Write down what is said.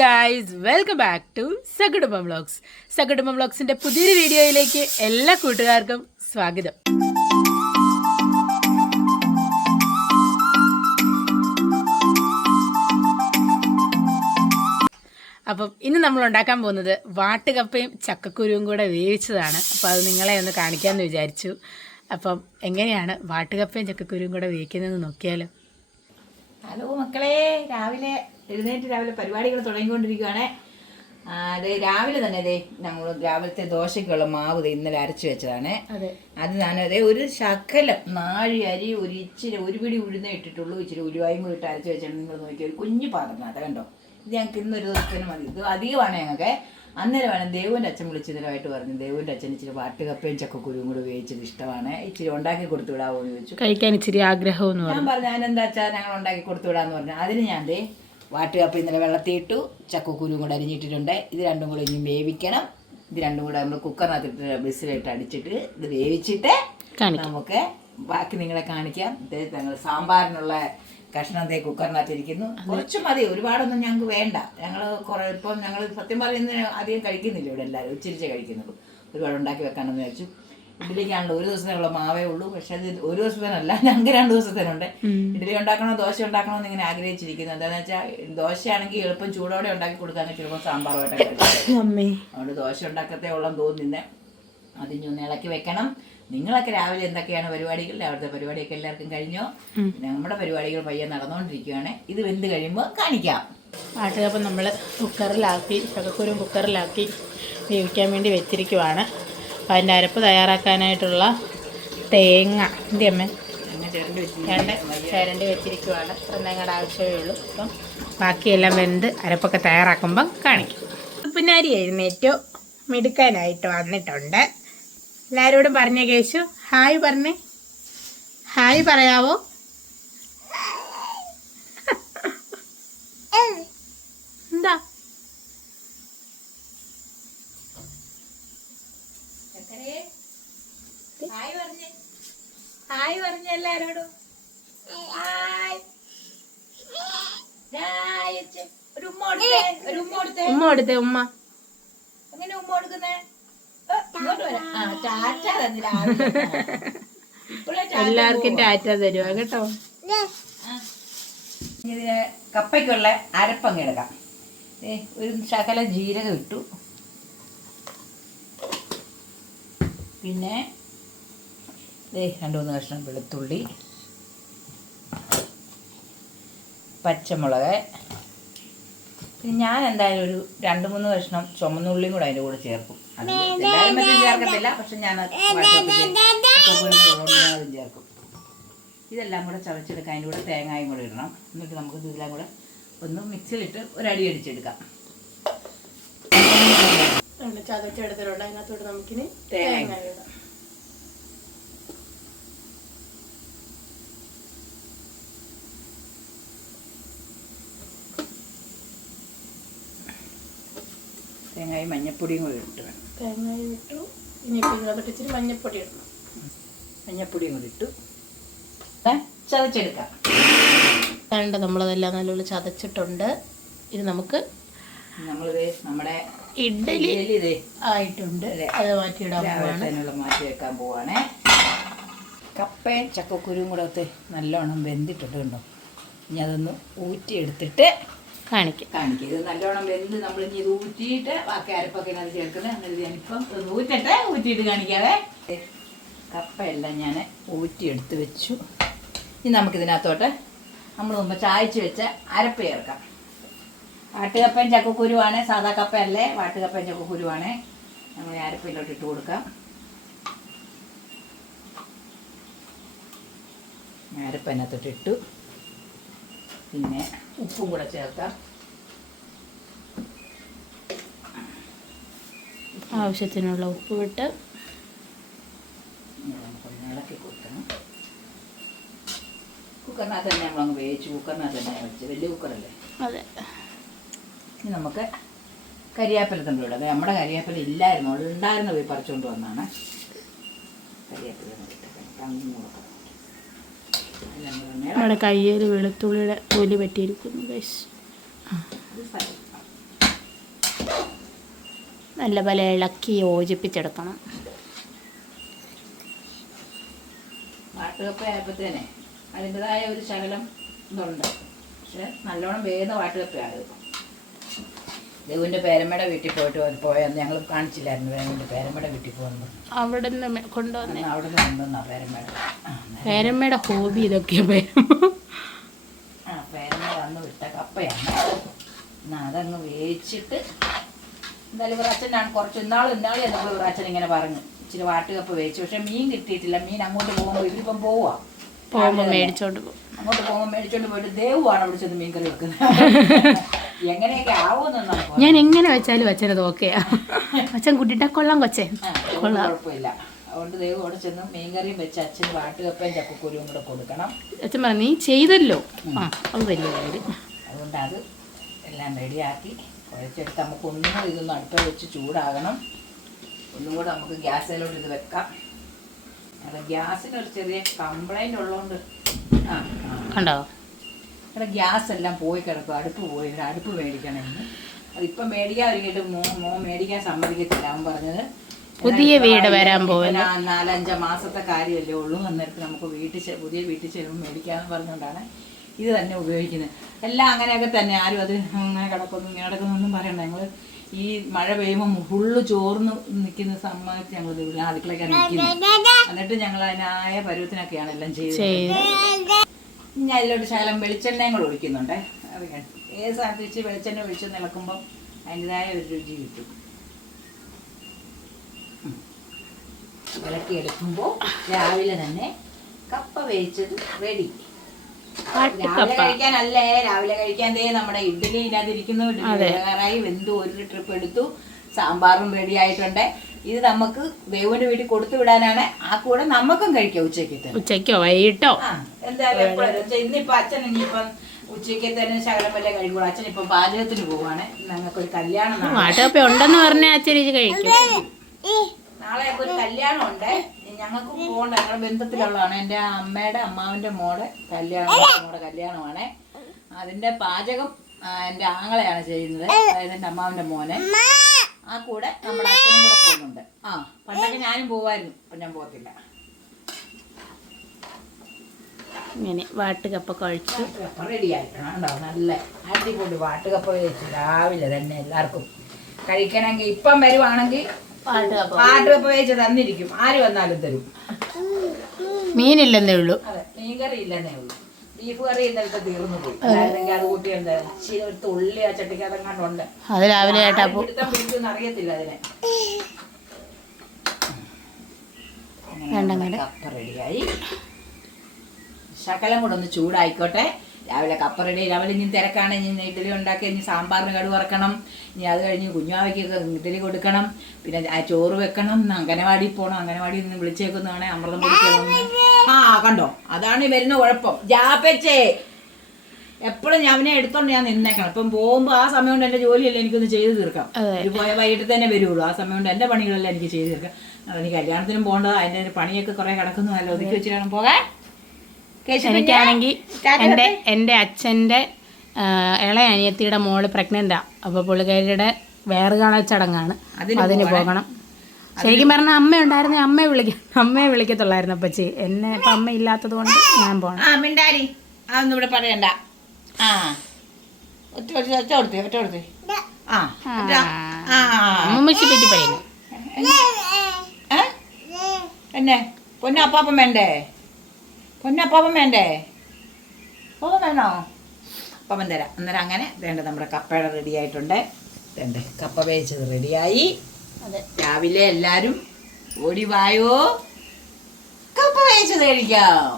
Guys, welcome back to Sakudumbam vlogs. Sakudumbam വ്ളോഗ്സിന്റെ പുതിയൊരു വീഡിയോയിലേക്ക് എല്ലാ കൂട്ടുകാർക്കും സ്വാഗതം. അപ്പം ഇന്ന് നമ്മൾ ഉണ്ടാക്കാൻ പോകുന്നത് വാട്ടുകപ്പയും ചക്കക്കുരുവും കൂടെ വേവിച്ചതാണ്. അപ്പോൾ അത് നിങ്ങളെ ഒന്ന് കാണിക്കാമെന്ന് വിചാരിച്ചു. അപ്പം എങ്ങനെയാണ് വാട്ടുകപ്പയും ചക്കക്കുരുവും കൂടെ വേവിക്കുന്നതെന്ന് നോക്കിയാലോ. ഹലോ മക്കളെ, രാവിലെ പരിപാടികൾ തുടങ്ങിക്കൊണ്ടിരിക്കുകയാണ്. അതെ, രാവിലെ തന്നെ അതെ ഞങ്ങൾ രാവിലത്തെ ദോശയ്ക്കുള്ള മാവ് ഇന്നലെ അരച്ചു വെച്ചതാണ്. അത് ഞാനതേ ഒരു ശകലം നാഴി അരി ഒരു പിടി ഉഴുന്നേ ഇട്ടിട്ടുള്ളൂ. ഇച്ചിരി ഉരുവായും കൂടി ഇട്ട് അരച്ചു വെച്ചാണ്. നിങ്ങൾ നോക്കി ഒരു കുഞ്ഞു പാത്രം അത് കണ്ടോ. ഇത് ഞങ്ങൾക്ക് ഇന്നൊരു ദിവസത്തിന് മതി. ഇത് അധികമാണ് ഞങ്ങൾക്ക്. അന്നേരം വേണം ദേവുവിൻ്റെ അച്ഛൻ വിളിച്ചതിനായിട്ട് പറഞ്ഞു. ദേവുവിൻ്റെ അച്ഛൻ ഇച്ചിരി വാട്ടുകപ്പയും ചക്കക്കുരുവും കൂടി വേവിച്ചത് ഇഷ്ടമാണ്, ഇച്ചിരി ഉണ്ടാക്കി കൊടുത്തു വിടാമോ എന്ന് ചോദിച്ചു. കഴിക്കാൻ ഇച്ചിരി ആഗ്രഹം ഞാൻ പറഞ്ഞു ഞാനെന്താ വെച്ചാൽ ഞങ്ങൾ ഉണ്ടാക്കി കൊടുത്തു വിടാന്ന് പറഞ്ഞു. അതിന് ഞാൻ വാട്ടുകപ്പ ഇന്നലെ വെള്ളത്തിയിട്ടു, ചക്കക്കുരുവും കൂടെ അരിഞ്ഞിട്ടിട്ടുണ്ട്. ഇത് രണ്ടും കൂടെ ഇനി വേവിക്കണം. ഇത് രണ്ടും കൂടെ നമ്മൾ കുക്കറിനകത്തിട്ട് ബിസിലിട്ട് അടിച്ചിട്ട് ഇത് വേവിച്ചിട്ട് നമുക്ക് ബാക്കി നിങ്ങളെ കാണിക്കാം. ഞങ്ങൾ സാമ്പാറിനുള്ള കഷ്ണത്തെ കുക്കറിനകത്തിരിക്കുന്നു. കുറച്ച് മതി, ഒരുപാടൊന്നും ഞങ്ങൾക്ക് വേണ്ട. ഇപ്പം ഞങ്ങൾ സത്യം പറയുന്നത് അധികം കഴിക്കുന്നില്ല ഇവിടെ, എല്ലാവരും ഇച്ചിരിച്ചേ കഴിക്കുന്നുള്ളൂ. ഒരുപാട് ഉണ്ടാക്കി വെക്കാനെന്ന് വെച്ചു. ഇഡ്ഡലിക്കാണല്ലോ ഒരു ദിവസത്തിനുള്ള മാവേ ഉള്ളൂ. പക്ഷെ അത് ഒരു ദിവസത്തേനല്ല, ഞങ്ങൾക്ക് 2 ദിവസത്തേനുണ്ട്. ഇഡ്ഡലി ഉണ്ടാക്കണോ ദോശ ഉണ്ടാക്കണോ എന്ന് ഇങ്ങനെ ആഗ്രഹിച്ചിരിക്കുന്നു. എന്താണെന്ന് വെച്ചാൽ ദോശയാണെങ്കിൽ എളുപ്പം ചൂടോടെ ഉണ്ടാക്കി കൊടുക്കാമെന്ന് ചിലപ്പോൾ സാമ്പാറുമായിട്ട് അതുകൊണ്ട് ദോശ ഉണ്ടാക്കത്തേ ഉള്ളെന്ന് തോന്നുന്നില്ല. അതിന് ഒന്ന് ഇളക്കി വെക്കണം. നിങ്ങളൊക്കെ രാവിലെ എന്തൊക്കെയാണ് പരിപാടികൾ? അവിടുത്തെ പരിപാടിയൊക്കെ എല്ലാവർക്കും കഴിഞ്ഞോ? നമ്മുടെ പരിപാടികൾ പയ്യെ നടന്നുകൊണ്ടിരിക്കുകയാണ്. ഇത് വെന്ത് കഴിയുമ്പോൾ കാണിക്കാം. വാട്ടുകപ്പം നമ്മൾ കുക്കറിലാക്കി, ചക്കക്കുരും കുക്കറിലാക്കി വേവിക്കാൻ വേണ്ടി വെച്ചിരിക്കുവാണ്. അപ്പം അതിൻ്റെ അരപ്പ് തയ്യാറാക്കാനായിട്ടുള്ള തേങ്ങ ചിരണ്ടി വെച്ചിരിക്കുവാണ്. തേങ്ങയുടെ ആവശ്യമേ ഉള്ളൂ. അപ്പം ബാക്കിയെല്ലാം വെന്ത് അരപ്പൊക്കെ തയ്യാറാക്കുമ്പം കാണിക്കും. പിന്നാരി എഴുന്നേറ്റോ മിടുക്കാനായിട്ട് വന്നിട്ടുണ്ട്. എല്ലാവരോടും പറഞ്ഞ കേശു ഹായ് പറഞ്ഞേ. ഹായ് പറയാവോ? എന്താ ഹായ് പറഞ്ഞ എല്ലാരോടും. ഉമ്മ കൊടുത്തേ. ഉമ്മ എങ്ങനെ ഉമ്മ കൊടുക്കുന്നേ? എല്ലാവർക്കും ടാറ്റ തരുവാ കേട്ടോ. ഇതിന് കപ്പയ്ക്കുള്ള അരപ്പങ്ങ് എടുക്കാം. ഒരു ശകല ജീരകം ഇട്ടു, പിന്നെ 2-3 കഷ്ണം വെളുത്തുള്ളി, പച്ചമുളക്, പിന്നെ ഞാൻ എന്തായാലും ഒരു 2-3 കഷ്ണം ചുമന്നുള്ളിയും കൂടെ അതിൻ്റെ കൂടെ ചേർക്കും. അത് എല്ലാവരും മറ്റും ചേർക്കത്തില്ല, പക്ഷെ ഞാൻ അതും ചേർക്കും. ഇതെല്ലാം കൂടെ ചതച്ചെടുക്കാം. അതിൻ്റെ കൂടെ തേങ്ങായും കൂടെ ഇടണം. എന്നിട്ട് നമുക്ക് ഇതെല്ലാം കൂടെ ഒന്ന് മിക്സിയിലിട്ട് ഒരടി അടിച്ചെടുക്കാം. ചതച്ചെടുത്തിട്ടുണ്ട്. അതിനകത്തോട്ട് നമുക്കിനി തേങ്ങ ഇടാം. തേങ്ങയും മഞ്ഞപ്പൊടിയും കൂടി ഇട്ട് വേണം. തേങ്ങയും ഇട്ടു. ഇനിയിപ്പോൾ ഇതിനകത്തോട്ട് ഇച്ചിരി മഞ്ഞപ്പൊടി ഇടണം. മഞ്ഞപ്പൊടിയും കൂടി ഇട്ടു ചതച്ചെടുക്കാം. വേണ്ട, നമ്മളതെല്ലാം നല്ലപോലെ ചതച്ചിട്ടുണ്ട്. ഇത് നമുക്ക് നമ്മുടെ ഇഡ്ഡലി ആയിട്ടുണ്ട്. അത് മാറ്റിയിടാൻ പോവാണ്. മാറ്റി വെക്കാൻ പോവാണ്. കപ്പയും ചക്കക്കുരുവും കൂടെ നല്ലോണം വെന്തിട്ടുണ്ട് കണ്ടോ. ഇനി അതൊന്ന് ഊറ്റിയെടുത്തിട്ട് കാണിക്കാം. ഇത് നല്ലോണം വെന്ത് നമ്മൾ ഇനി ഇത് ഊറ്റിയിട്ട് ബാക്കി അരപ്പൊക്കെ അത് ചേർക്കുന്നത്. എന്നിട്ട് ഞാനിപ്പം ഊറ്റിയിട്ട് കാണിക്കാവേ. കപ്പയെല്ലാം ഞാൻ ഊറ്റിയെടുത്ത് വെച്ചു. ഇനി നമുക്കിതിനകത്തോട്ട് നമ്മൾ മുമ്പ് ചായച്ച് വെച്ച അരപ്പ് ചേർക്കാം. വാട്ടുകപ്പയും ചക്കക്കുരുവാണ്, സാധാ കപ്പയല്ലേ, വാട്ടുകപ്പയും ചക്കക്കുരുവാണ്. നമ്മൾ അരപ്പിലോട്ട് ഇട്ട് കൊടുക്കാം. അരപ്പ് അതിനകത്തോട്ട് ഇട്ടു. പിന്നെ ഉപ്പും കൂടെ ചേർക്കാം. ആവശ്യത്തിനുള്ള ഉപ്പ് വിട്ട് ഇളക്കി കൊടുക്കണം. കുക്കറിനകത്ത് തന്നെ നമ്മളങ്ങ് വേവിച്ച് കുക്കറിനകത്ത് തന്നെ വെച്ച്, വലിയ കുക്കറല്ലേ. അതെ. ഇനി നമുക്ക് കരിയാപ്പില തമ്മിൽ ഇടാം. നമ്മുടെ കരിയാപ്പില ഇല്ലായിരുന്നു, അവിടെ ഉണ്ടായിരുന്നു, പോയി പറിച്ചുകൊണ്ട് വന്നാണ്. കരിയാപ്പില നമ്മുടെ കയ്യിൽ വെളുത്തുള്ളിയുടെ തൊലി പറ്റിയിരിക്കുന്നു. നല്ലപോലെ ഇളക്കി യോജിപ്പിച്ചെടുക്കണം. വാട്ടുകപ്പ ആയപ്പോഴത്തേനെ അതിൻ്റെതായ ഒരു ശകലം ഇതുണ്ട്, പക്ഷെ നല്ലോണം വേഗം വാട്ടുകപ്പയാണ്. ദേവുവിൻ്റെ പേരമ്മയുടെ വീട്ടിൽ പോയെന്ന് ഞങ്ങൾ കാണിച്ചില്ലായിരുന്നു. ദേവുവിൻ്റെ പേരമ്മയുടെ വീട്ടിൽ പോകുന്നത് അവിടെ നിന്ന് കൊണ്ടുവന്നേ. അവിടെ നിന്ന് കൊണ്ടുവന്നാ പേരമ്മയുടെ ഹോബി ഇതൊക്കെയാ. പേരമ്മ വന്ന് വിട്ട കപ്പയാണ്. എന്നാൽ അതങ്ങ് വേവിച്ചിട്ട് എന്തായാലും ഇവറച്ചനാണ് കുറച്ച് ഇന്നാളും എന്നപ്പോൾ ഇവറച്ചൻ ഇങ്ങനെ പറഞ്ഞു ഇച്ചിരി വാട്ടുകപ്പ വേവിച്ചു. പക്ഷെ മീൻ കിട്ടിയിട്ടില്ല. മീൻ അങ്ങോട്ട് പോകുമ്പോൾ ഇതിലിപ്പം പോകുമ്പോൾ മേടിച്ചോണ്ട് പോകും. അങ്ങോട്ട് പോകുമ്പോൾ മേടിച്ചോണ്ട് പോയിട്ട് ദേവുവാണ് അവിടെ ചെന്ന് മീൻ കറി വെക്കുന്നത്. എങ്ങനെയൊക്കെ ആവുമെന്നാണ്. ഞാൻ എങ്ങനെ വെച്ചാലും അച്ഛനത് ഓക്കെയാ. അച്ഛൻ കുട്ടിട്ടാ കൊള്ളാം കൊച്ചേ, കുഴപ്പമില്ല. അതുകൊണ്ട് ദേവ് അവിടെ ചെന്ന് മീൻകറിയും വെച്ച് അച്ഛന് വാട്ടുകപ്പയും ചക്കക്കുരുവും കൂടെ കൊടുക്കണം. അച്ഛൻ പറഞ്ഞു നീ ചെയ്തല്ലോ, അത് വലിയ കാര്യം. അതുകൊണ്ട് അത് എല്ലാം റെഡിയാക്കി കുഴച്ചെടുത്ത് നമുക്ക് ഒന്നും ഇതൊന്നും അടുത്ത വെച്ച് ചൂടാകണം. ഒന്നും കൂടെ നമുക്ക് ഗ്യാസിലോട്ട് ഇത് വെക്കാം. അത് ഗ്യാസിനൊരു ചെറിയ കംപ്ലൈൻറ്റ് ഉള്ളതുകൊണ്ട് കണ്ടോ ഇവിടെ ഗ്യാസ് എല്ലാം പോയി കിടക്കും. അടുപ്പ് പോയി. അടുപ്പ് മേടിക്കണമെന്ന് അതിപ്പം മേടിക്കാൻ ഒരുങ്ങിയിട്ട് മോൻ മേടിക്കാൻ സമ്മതിക്കത്തില്ല. അവൻ പറഞ്ഞത് പുതിയ വീട് വരാൻ പോകുന്ന 4-5 മാസത്തെ കാര്യമല്ലേ ഉള്ളൂ. അന്നേരത്ത് നമുക്ക് പുതിയ വീട്ടിൽ ചെല്ലുമ്പോൾ മേടിക്കാമെന്ന് പറഞ്ഞുകൊണ്ടാണ് ഇത് തന്നെ ഉപയോഗിക്കുന്നത്. എല്ലാം അങ്ങനെയൊക്കെ തന്നെ. ആരും അത് അങ്ങനെ കിടക്കുന്നു ഇങ്ങനെ കിടക്കുന്നൊന്നും പറയണ്ട. ഞങ്ങൾ ഈ മഴ പെയ്യുമ്പോൾ ഫുള്ള് ചോർന്ന് നിൽക്കുന്ന സമയത്ത് ഞങ്ങൾ അടുക്കളയ്ക്കാണ് നിൽക്കുന്നത്. എന്നിട്ട് ഞങ്ങൾ അതിനായ പരുവത്തിനൊക്കെയാണ് എല്ലാം ചെയ്തത്. ഞാൻ അതിലോട്ട് ശകലം വെളിച്ചെണ്ണയും കൂടെ ഒഴിക്കുന്നുണ്ട്. അത് ഏത് സ്ഥലത്ത് വെച്ച് വെളിച്ചെണ്ണ ഒഴിച്ച് നിളക്കുമ്പം അതിൻ്റെതായ ഒരു രുചി കിട്ടും. ഇളക്കിയെടുക്കുമ്പോൾ രാവിലെ തന്നെ കപ്പ വേവിച്ചത് റെഡി. രാവിലെ കഴിക്കാനല്ലേ, രാവിലെ കഴിക്കാൻ നമ്മുടെ ഇഡ്ഡലി ഇതിനകത്തിരിക്കുന്നു. വേറായി വെന്തു ഒരു ട്രിപ്പ് എടുത്തു. സാമ്പാറും റെഡി ആയിട്ടുണ്ട്. ഇത് നമുക്ക് ദേവുവിന്റെ വീട്ടിൽ കൊടുത്തു വിടാനാണ്. ആ കൂടെ നമുക്കും കഴിക്കാം ഉച്ചക്കോ വൈകിട്ടോ. എന്തായാലും ഇന്നിപ്പോ അച്ഛൻ ഇനിയിപ്പം ഉച്ചയ്ക്ക് തന്നെ ശകലം വല്ല കഴിക്കുള്ളൂ. അച്ഛൻ ഇപ്പൊ പാചകത്തിന് പോവാണ്. ഞങ്ങൾക്കൊരു കല്യാണം ഉണ്ടെന്ന് പറഞ്ഞാൽ അച്ഛൻ കഴിക്കും. നാളെ ഒരു കല്യാണം ഉണ്ട്. ഞങ്ങൾക്ക് പോകണ്ട. ഞങ്ങളുടെ ബന്ധത്തിലുള്ളതാണ്. എൻ്റെ അമ്മയുടെ അമ്മാവിൻ്റെ മോടെ കല്യാണമാണ്. അതിൻ്റെ പാചകം എൻ്റെ ആങ്ങളെയാണ് ചെയ്യുന്നത്. അതായത് എൻ്റെ അമ്മാവിൻ്റെ മോനെ. ആ കൂടെ നമ്മുടെ അച്ഛനും കൂടെ പോകുന്നുണ്ട്. പണ്ടൊക്കെ ഞാനും പോവായിരുന്നു. ഇപ്പം ഞാൻ പോകത്തില്ല. ഇങ്ങനെ വാട്ടുകപ്പ കഴിച്ചു റെഡിയായിട്ടോ. നല്ല അടിപൊളി വാട്ടുകപ്പ കഴിച്ചു രാവിലെ തന്നെ എല്ലാവർക്കും കഴിക്കണമെങ്കിൽ. ഇപ്പം വരുവാണെങ്കിൽ വാട്ടുകപ്പ വേവിച്ച് തന്നിരിക്കും. ആര് വന്നാലും തരും. മീനില്ലെന്നേ ഉള്ളൂ. അതെ, മീൻകറി ഇല്ലെന്നേ ഉള്ളൂ. ബീഫ് കറി ഇന്നലത്തെ തീർന്നു പോയി. അത് കൂട്ടിയുണ്ട്. ഒരു തുള്ളി ആ ചട്ടിക്ക് അതങ്ങാണ്ടുണ്ട്. അത് രാവിലെ അറിയത്തില്ല അതിനെ. കപ്പ റെഡിയായി. ശകലം കൂടെ ഒന്ന് ചൂടായിക്കോട്ടെ. രാവിലെ കപ്പ റെഡി. രാവിലെ ഇനി തിരക്കാണ്. ഇനി ഇഡ്ഡലി ഉണ്ടാക്കി, ഇനി സാമ്പാറിന് കടുക് വറക്കണം. ഇനി അത് കഴിഞ്ഞ് കുഞ്ഞാവയ്ക്കൊക്കെ ഇഡ്ഡലി കൊടുക്കണം. പിന്നെ ആ ചോറ് വെക്കണം. അംഗനവാടി പോകണം. അംഗനവാടിയിൽ നിന്ന് വിളിച്ചേക്കുന്നതാണ് അമൃതം പൊടിക്കണം. കണ്ടോ, അതാണ് ഈ വരുന്ന കുഴപ്പം. ജാപ്പച്ചേ എപ്പോഴും ഞാനെ എടുത്തോണ്ട് ഞാൻ നിന്നേക്കണം. ഇപ്പം പോകുമ്പോൾ ആ സമയം കൊണ്ട് എൻ്റെ ജോലിയല്ലേ എനിക്കൊന്ന് ചെയ്ത് തീർക്കാം. പോയ വൈകിട്ട് തന്നെ വരുള്ളൂ. ആ സമയം കൊണ്ട് എൻ്റെ പണികളെല്ലാം എനിക്ക് ചെയ്ത് തീർക്കാം. എനിക്ക് കല്യാണത്തിനും പോകേണ്ടത്. അതിൻ്റെ പണിയൊക്കെ കുറെ കിടക്കുന്നതല്ലോ. ഒതുക്കി വെച്ചിട്ട് വേണം പോകാൻ. എനിക്കാണെങ്കിൽ എൻ്റെ അച്ഛൻ്റെ ഇളയ അനിയത്തിയുടെ മോള് പ്രഗ്നൻ്റാ. അപ്പോൾ പുള്ളിക്കാരിയുടെ വേറുകാണൽ ചടങ്ങാണ്. അതിന് പോകണം. ശരിക്കും പറഞ്ഞാൽ അമ്മ ഉണ്ടായിരുന്നെ അമ്മയെ വിളിക്കത്തുള്ളായിരുന്നു അപ്പച്ചി. എന്നെ ഇപ്പം അമ്മ ഇല്ലാത്തത് കൊണ്ട് ഞാൻ പോകണം. മിണ്ടാരി അതൊന്നും ഇവിടെ പറയണ്ട. അമ്മമ്മച്ചി പറ്റി പറയുന്നു. എന്നെ പൊന്നപ്പാപ്പം വേണ്ടേ? പൊന്നപ്പാപ്പം വേണ്ടേ? അപ്പം വേണോ? അപ്പം തരാം. അന്നേരം അങ്ങനെ വേണ്ട. നമ്മുടെ കപ്പയുടെ റെഡി ആയിട്ടുണ്ട്. വേണ്ടേ, കപ്പ വേവിച്ചത് റെഡിയായി. അതെ, രാവിലെ എല്ലാവരും ഓടി വായോ, കപ്പ വേവിച്ചത് കഴിക്കാം.